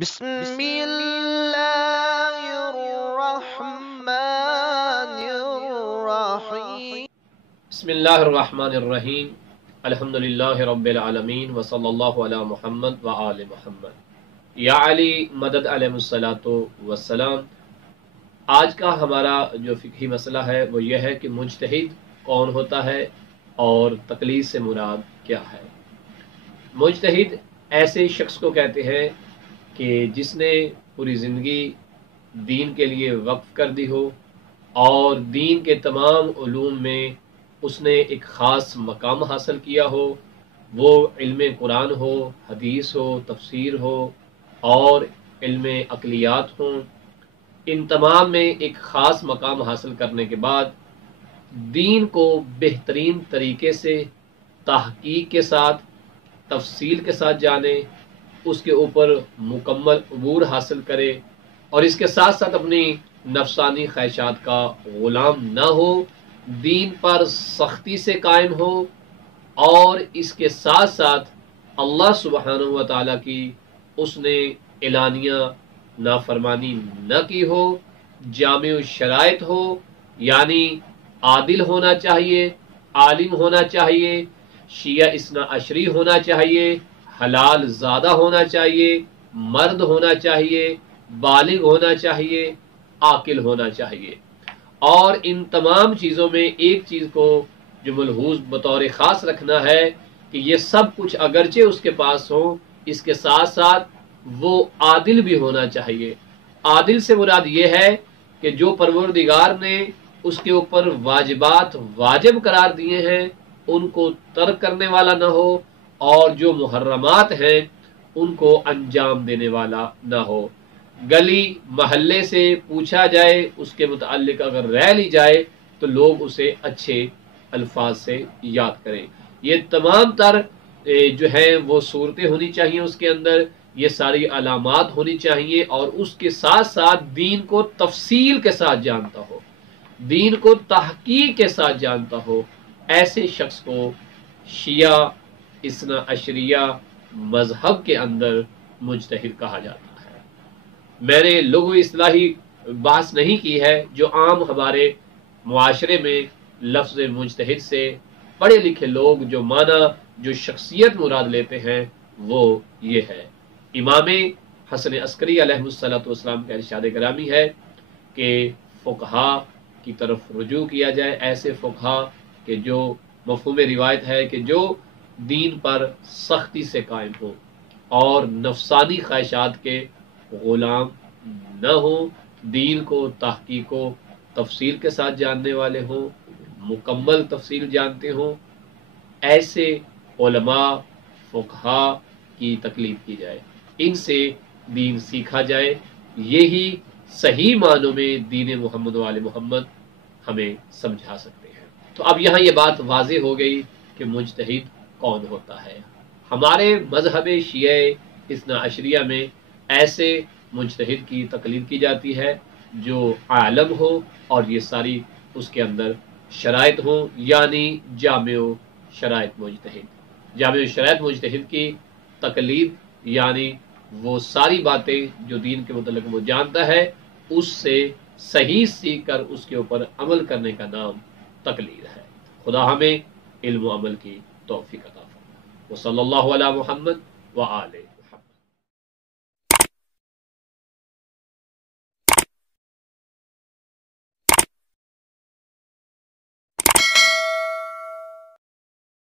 بسم اللہ الرحمن الرحیم بسم اللہ الرحمن الرحیم الحمدللہ رب العالمین وصلی اللہ علی محمد وآل محمد یا علی مدد علیہ الصلاۃ والسلام۔ آج کا ہمارا جو فقہی مسئلہ ہے وہ یہ ہے کہ مجتہد کون ہوتا ہے اور تقلید سے مراد کیا ہے۔ مجتہد ایسے شخص کو کہتے ہیں کہ جس نے پوری زندگی دین کے لیے وقف کر دی ہو اور دین کے تمام علوم میں اس نے ایک خاص مقام حاصل کیا ہو، وہ علم قرآن ہو، حدیث ہو، تفسیر ہو اور علم عقلیات ہوں، ان تمام میں ایک خاص مقام حاصل کرنے کے بعد دین کو بہترین طریقے سے تحقیق کے ساتھ تفصیل کے ساتھ جانے، اس کے اوپر مکمل عبور حاصل کرے اور اس کے ساتھ ساتھ اپنی نفسانی خواہشات کا غلام نہ ہو، دین پر سختی سے قائم ہو اور اس کے ساتھ ساتھ اللہ سبحانہ و تعالیٰ کی اس نے اعلانیہ نافرمانی نہ کی ہو، جامع شرائط ہو، یعنی عادل ہونا چاہیے، عالم ہونا چاہیے، شیعہ اثنا عشری ہونا چاہیے، حلال زادہ ہونا چاہیے، مرد ہونا چاہیے، بالغ ہونا چاہیے، عاقل ہونا چاہیے۔ اور ان تمام چیزوں میں ایک چیز کو جو ملحوظ بطور خاص رکھنا ہے کہ یہ سب کچھ اگرچہ اس کے پاس ہو، اس کے ساتھ ساتھ وہ عادل بھی ہونا چاہیے۔ عادل سے مراد یہ ہے کہ جو پروردگار نے اس کے اوپر واجبات واجب قرار دیے ہیں ان کو ترک کرنے والا نہ ہو اور جو محرمات ہیں ان کو انجام دینے والا نہ ہو۔ گلی محلے سے پوچھا جائے، اس کے متعلق اگر رہ لی جائے تو لوگ اسے اچھے الفاظ سے یاد کریں۔ یہ تمام تر جو ہیں وہ صورتیں ہونی چاہیے، اس کے اندر یہ ساری علامات ہونی چاہیے اور اس کے ساتھ ساتھ دین کو تفصیل کے ساتھ جانتا ہو، دین کو تحقیق کے ساتھ جانتا ہو۔ ایسے شخص کو شیعہ اثنا عشریہ مذہب کے اندر مجتہد کہا جاتا ہے۔ میں نے لغوی اصطلاحی بحث نہیں کی ہے، جو عام ہمارے معاشرے میں لفظ مجتہد سے پڑھے لکھے لوگ جو معنی جو شخصیت مراد لیتے ہیں وہ یہ ہے۔ امام حسن عسکری علیہ السلام کا ارشاد گرامی ہے کہ فقہا کی طرف رجوع کیا جائے، ایسے فقہا کہ جو مفہوم روایت ہے کہ جو دین پر سختی سے قائم ہو اور نفسانی خواہشات کے غلام نہ ہو، دین کو تحقیق و تفصیل کے ساتھ جاننے والے ہوں، مکمل تفصیل جانتے ہوں، ایسے علماء فقہا کی تقلید کی جائے، ان سے دین سیکھا جائے۔ یہی صحیح معنوں میں دین محمد وآل محمد ہمیں سمجھا سکتے ہیں۔ تو اب یہاں یہ بات واضح ہو گئی کہ مجتہد کون ہوتا ہے۔ ہمارے مذہب شیعہ اثنا عشریہ میں ایسے مجتہد کی تقلید کی جاتی ہے جو عالم ہو اور یہ ساری اس کے اندر شرائط ہوں، یعنی جامع شرائط مجتہد۔ جامع شرائط مجتہد کی تقلید یعنی وہ ساری باتیں جو دین کے متعلق وہ جانتا ہے اس سے صحیح سیکھ کر اس کے اوپر عمل کرنے کا نام تقلید ہے۔ خدا ہمیں علم و عمل کی توفیق عطا فرمائے۔ وصلی اللہ علی محمد وآلہ